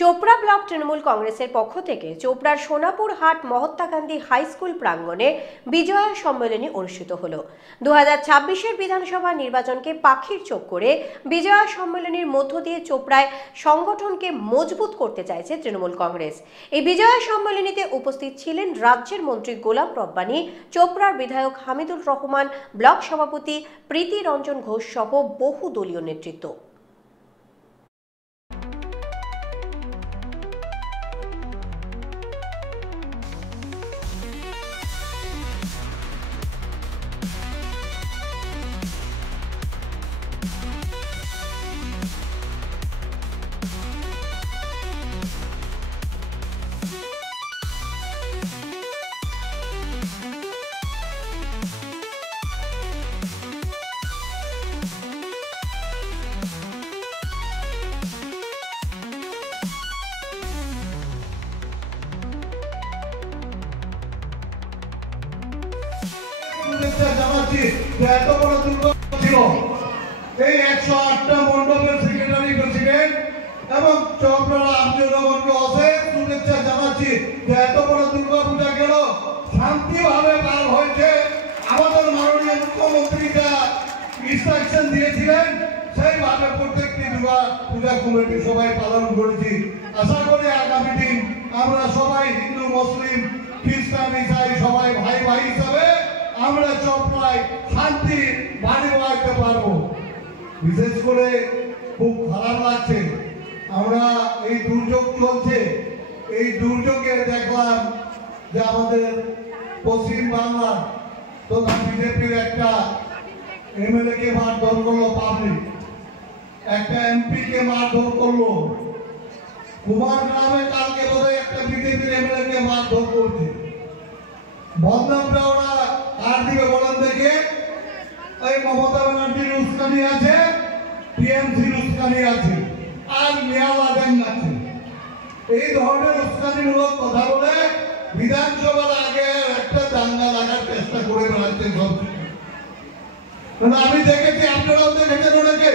Chopra block Trinamool কংগ্রেসের পক্ষ থেকে চোপড়ার সোনাপুর হাট মহাত্মা গান্ধী হাই স্কুল প্রাঙ্গণে বিজয়া সম্মেলনী অনুষ্ঠিত হলো। 2026-এর বিধানসভা নির্বাচনকে পাখির চোখ করে বিজয়া সম্মেলনীর মধ্য দিয়ে চোপড়ায় সংগঠনকে মজবুত করতে চাইছে তৃণমূল কংগ্রেস। এই বিজয়া সম্মেলনীতে উপস্থিত ছিলেন রাজ্যের মন্ত্রী গোলাম রব্বানী, চোপড়ার বিধায়ক হামিদুর রহমান, ব্লক সভাপতি প্রীতি রঞ্জন ঘোষ সহ বহু দলীয় নেতৃত্ব। এত বড় দুর্ঘটনা ছিল। এই 108টা মণ্ডপের সেক্রেটারি প্রেসিডেন্ট এবং চোপড়া আমজনগণকে অশেষ শুভেচ্ছা জানাচ্ছি যে এত বড় দুর্গাপূজা গেল শান্তিভাবে পার হয়েছে। আমাদের মাননীয় মুখ্যমন্ত্রী যা ইনস্ট্রাকশন দিয়েছিলেন সেইভাবে প্রত্যেকটি দুর্গা পূজা কমিটি সবাই পালন করেছি। আশা করি আগামী দিন আমরা সবাই হিন্দু, মুসলিম, খ্রিস্টান, ইসাই সবাই ভাই ভাই হিসাবে আমরা চোপড়ায় শান্তি বাড়ি বাড়াইতে পারবো। বিশেষ করে খুব খারাপ লাগছে, আমরা এই দুর্যোগ চলছে, এই দুর্যোগে দেখলাম যে আমাদের পশ্চিম বাংলার তথা বিজেপির একটা এমএলএ কে মারধর করলো পাবলিক, একটা এমপি কে মারধর করলো। কুমারগ্রামে কালকে বোধহয় একটা বিজেপির এমএলএ কে মারধর করছে। বদনামটা ওরা কার দিকে বলেন দেখে? ওই মমতা ব্যানার্জির উস্কানি আছে, টিএমসির উস্কানি আছে, আর মিয়াওয়ালা ব্যাংক আছে। এই ধরনের উস্কানিমূলক কথা বলে বিধানসভার আগে একটা দাঙ্গা লাগার চেষ্টা করে বেড়াচ্ছে সব। আমি দেখেছি, আপনারাও দেখেছেন অনেকে।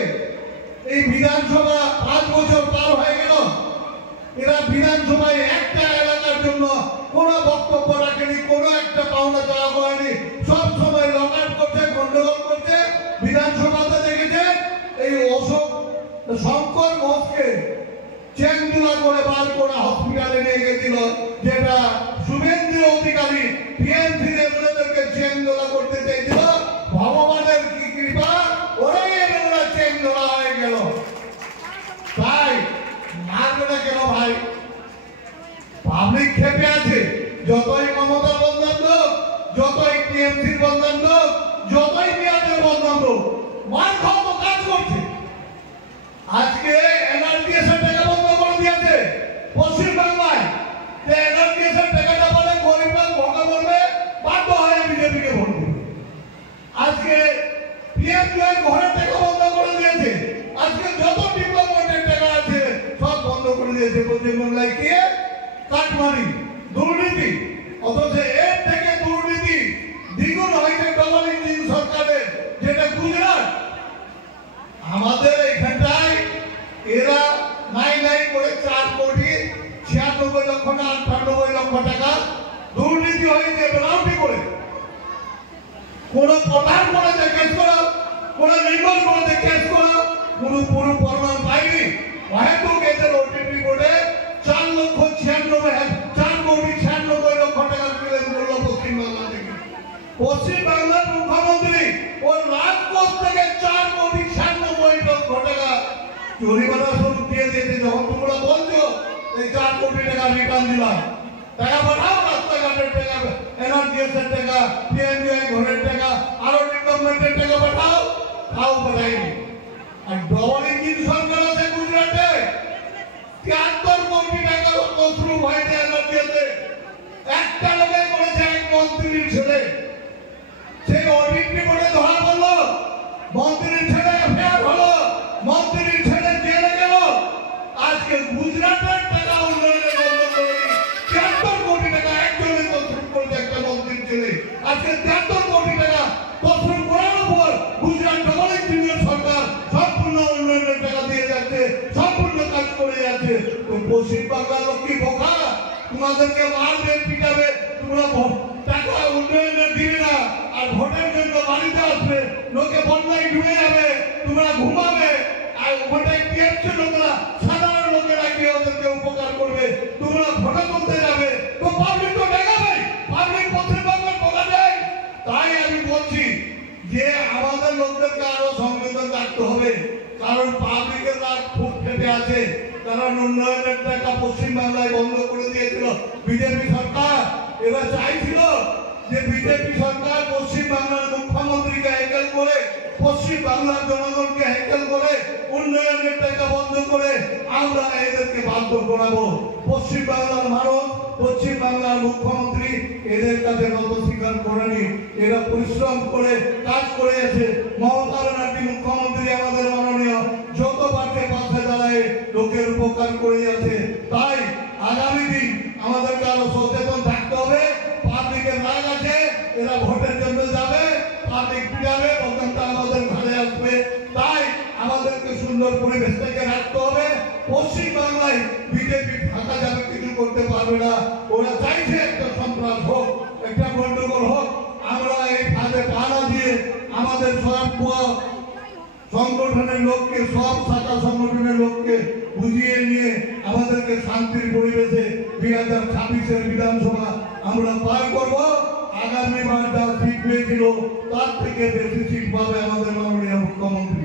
এই বিধানসভা 5 বছর পার হয়ে গেল, এরা বিধানসভায় একটা এলাকার জন্য কোনো বক্তব্য রাখেনি, কোনো একটা পাওনা চাওয়া করেনি। সব সময় লকআউট করছে, গন্ডগোল করছে। বিধানসভাতে দেখেছেন এই অশোক শঙ্কর ঘোষকে চেংদুলা করে বার করে হসপিটালে নিয়ে গেছিল, যেটা শুভেন্দু অধিকারী টিএমসির এমএলএদেরকে চেংদুলা করতে চাইছিল। ভগবানের কি কৃপা, ওরাই এমএলএরা চেংদুলা হয়ে গেল। তাই মারবে না কেন ভাই? পাবলিক খেপে আছে। যতই মমতার বদনাম হোক, যতই টিএমসির বদনাম হোক, যতই মেয়াদের বদনাম হোক, মার খাওয়া তো কাজ করছে। আজকে এনআরটিএস এর টাকা বন্ধ করে দিয়েছে পশ্চিম বাংলায়। এনআরটিএস এর টাকাটা বলে গরিবরা ভোগা করবে, বাধ্য হয়ে বিজেপিকে ভোট দেবে। আজকে পিএমজিআই ঘরের টাকা বন্ধ করে দিয়েছে। আজকে যত ডেভেলপমেন্টের টাকা আছে সব বন্ধ করে দিয়েছে। পশ্চিম বাংলায় কি কাটমারি, দুর্নীতি, অথচ এর থেকে দুর্নীতি দ্বিগুণ হয়েছে ডবল ইঞ্জিন সরকারের, যেটা গুজরাট। আমাদের এখানটায় এরা নাই করে 4,96,00,000 না 98 লক্ষ টাকা দুর্নীতি হয়েছে বেনাউটি করে। কোন প্রধান করেছে কেস করা, কোন নির্মল করেছে কেস করা, কোন পুরো প্রমাণ পাইনি। হয়তো এদের ওটিপি কোডে 4,96,00,000 টাকা ক্লেম করলো পশ্চিম বাংলা থেকে। পশ্চিম বাংলার মুখ্যমন্ত্রী ওর রাজকোষ থেকে 4,96,00,000 টাকা জরিমানা স্বরূপ দিয়ে দিয়েছে। যখন তোমরা বলছো এই 4 কোটি টাকা রিটার্ন দিলাম, টাকা পাঠাও, রাস্তাঘাটের টাকা, এনআরটিএস এর টাকা, পিএমজিআই ঘরের টাকা, আরো ডেভেলপমেন্টের টাকা পাঠাও, তাও পাঠাইনি। আর ডবল ইঞ্জিন সরকার আছে গুজরাটে, 73 কোটি টাকা তছরূপ হয়েছে এনআরটিএসে। একটা লোকে করেছে এক মন্ত্রীর ছেলে। সেই অডিট রিপোর্টে ধরা পড়লো, মন্ত্রীর ছেলে এফআইআর হলো, মন্ত্রীর ছেলে জেলে গেল। আজকে গুজরাটের টাকা উন্নয়নের বন্ধ করে 73 কোটি টাকা একজনে তছরূপ করেছে একটা মন্ত্রীর ছেলে। আজকে 73 কোটি টাকা তছরূপ করার উপর গুজরাট ডবল ইঞ্জিনের সরকার সম্পূর্ণ উন্নয়নের টাকা দিয়ে যাচ্ছে, সম্পূর্ণ কাজ করে যাচ্ছে। তো পশ্চিম তোমাদেরকে মারবে পিটাবে, তোমরা টাকা উন্নয়নের দিবে না, আর ভোটের জন্য বাড়িতে আসবে, লোকে বন্যায় ডুবে যাবে, তোমরা ঘুমাবে, আর ভোটে টিএমসি লোকেরা সাধারণ লোকেরা গিয়ে ওদেরকে উপকার করবে, তোমরা ভোটে তুলতে যাবে, তো পাবলিক তো দেখাবে, পাবলিক পত্রিকার কথা দেয়। তাই আমি বলছি যে আমাদের লোকদেরকে আরো সংবেদন রাখতে হবে, কারণ পাবলিকের রাত খুব খেটে আছে। কারণ উন্নয়নের টাকা পশ্চিমবাংলায় বন্ধ করে দিয়েছিল বিজেপি সরকার। এরা চাইছিল যে বিজেপি সরকার পশ্চিমবাংলার মুখ্যমন্ত্রীকে হ্যাকেল করে, পশ্চিমবাংলার জনগণকে হ্যাকেল করে, উন্নয়নের টাকা বন্ধ করে আমরা এদেরকে বাধ্য করাবো। পশ্চিমবাংলার মানুষ, পশ্চিমবাংলার মুখ্যমন্ত্রী এদের কাছে নত স্বীকার করেনি। এরা পরিশ্রম করে কাজ করে আছে। মমতা ব্যানার্জি মুখ্যমন্ত্রী আমাদের মাননীয় যত পারছে পাশে দাঁড়ায় লোকের উপকার করে আছে। তাই আগামী দিন আমাদেরকে আরো সচেতন থাকতে হবে। পাবলিকের রাগ আছে, এরা ভোটের জন্য যাবে, পাবলিক পিটাবে, তখনটা আমাদের ঘরে আসবে। তাই আমাদেরকে সুন্দর পরিবেশটাকে রাখতে হবে। পশ্চিমবাংলায় বিজেপি থাকা যাবে, কিছু করতে পারবে না। ওরা চাইছে একটা সন্ত্রাস হোক, একটা গন্ডগোল হোক। আমরা এই ফাঁদে পা না দিয়ে আমাদের সব সংগঠনের লোককে, সব শাখা সংগঠনের লোককে বুঝিয়ে নিয়ে আমাদেরকে শান্তির পরিবেশে 2026-এর বিধানসভা আমরা পার করব। আগামীবার যা সিট পেয়েছিল তার থেকে বেশি সিট পাবে আমাদের মাননীয় মুখ্যমন্ত্রী।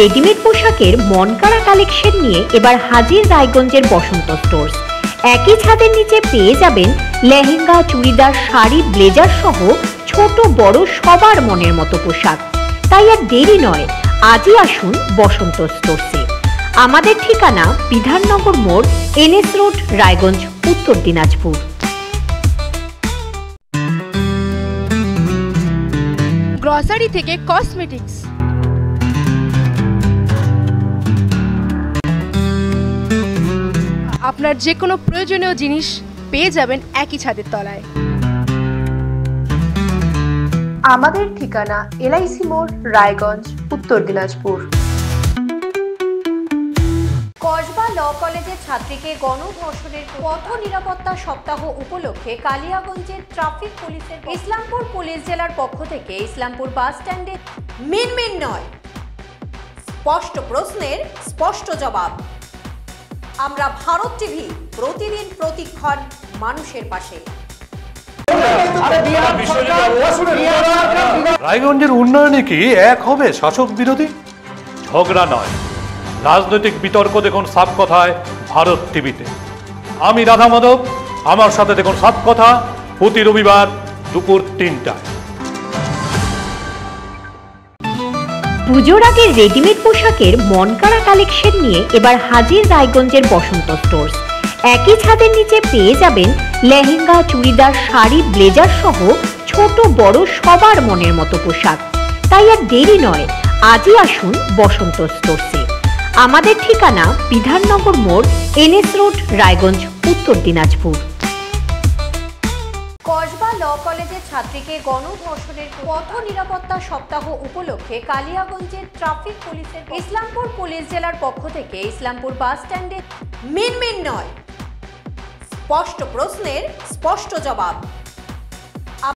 রেডিমেড পোশাকের মনকাড়া কালেকশন নিয়ে এবার হাজির রায়গঞ্জের বসন্ত স্টোর্স। একই ছাদের নিচে পেয়ে যাবেন লেহেঙ্গা, চুড়িদার, শাড়ি, ব্লেজার সহ ছোট বড় সবার মনের মতো পোশাক। তাই আর দেরি নয়, আজই আসুন বসন্ত স্টোর্সে। আমাদের ঠিকানা বিধাননগর মোড়, NS রোড, রায়গঞ্জ, উত্তর দিনাজপুর। গ্রসারি থেকে কসমেটিক্স, আপনার যে কোনো প্রয়োজনীয় জিনিস পেয়ে যাবেন একই ছাদের তলায়। আমাদের ঠিকানা LIC মোড়, রায়গঞ্জ, উত্তর দিনাজপুর। কসবা ল কলেজের ছাত্রীকে গণধর্ষণের পথ নিরাপত্তা সপ্তাহ উপলক্ষে কালিয়াগঞ্জের ট্রাফিক পুলিশের ইসলামপুর পুলিশ জেলার পক্ষ থেকে ইসলামপুর বাস স্ট্যান্ডে মিনমিন নয়, স্পষ্ট প্রশ্নের স্পষ্ট জবাব। আমরা ভারত টিভি, প্রতিদিন প্রতিক্ষণ মানুষের পাশে। রায়গঞ্জের উন্নয়নে কি এক হবে শাসক বিরোধী? ঝগড়া নয়, রাজনৈতিক বিতর্ক দেখুন সাপ কথায় ভারত টিভিতে। আমি রাধা মাধব, আমার সাথে দেখুন সাপ কথা প্রতি রবিবার দুপুর 3টায়। পুজোর আগে রেডিমেড পোশাকের মনকাড়া কালেকশন নিয়ে এবার হাজির রায়গঞ্জের বসন্ত স্টোর্স। একই ছাদের নিচে পেয়ে যাবেন লেহেঙ্গা, চুড়িদার, শাড়ি, ব্লেজার সহ ছোট বড় সবার মনের মতো পোশাক। তাই আর দেরি নয়, আজই আসুন বসন্ত স্টোর্সে। আমাদের ঠিকানা বিধাননগর মোড়, NS রোড, রায়গঞ্জ, উত্তর দিনাজপুর। কসবা ল কলেজের ছাত্রীকে গণধর্ষণের পথ নিরাপত্তা সপ্তাহ উপলক্ষে কালিয়াগঞ্জের ট্রাফিক পুলিশের ইসলামপুর পুলিশ জেলার পক্ষ থেকে ইসলামপুর বাস স্ট্যান্ডে মিনমিন নয়, স্পষ্ট প্রশ্নের স্পষ্ট জবাব।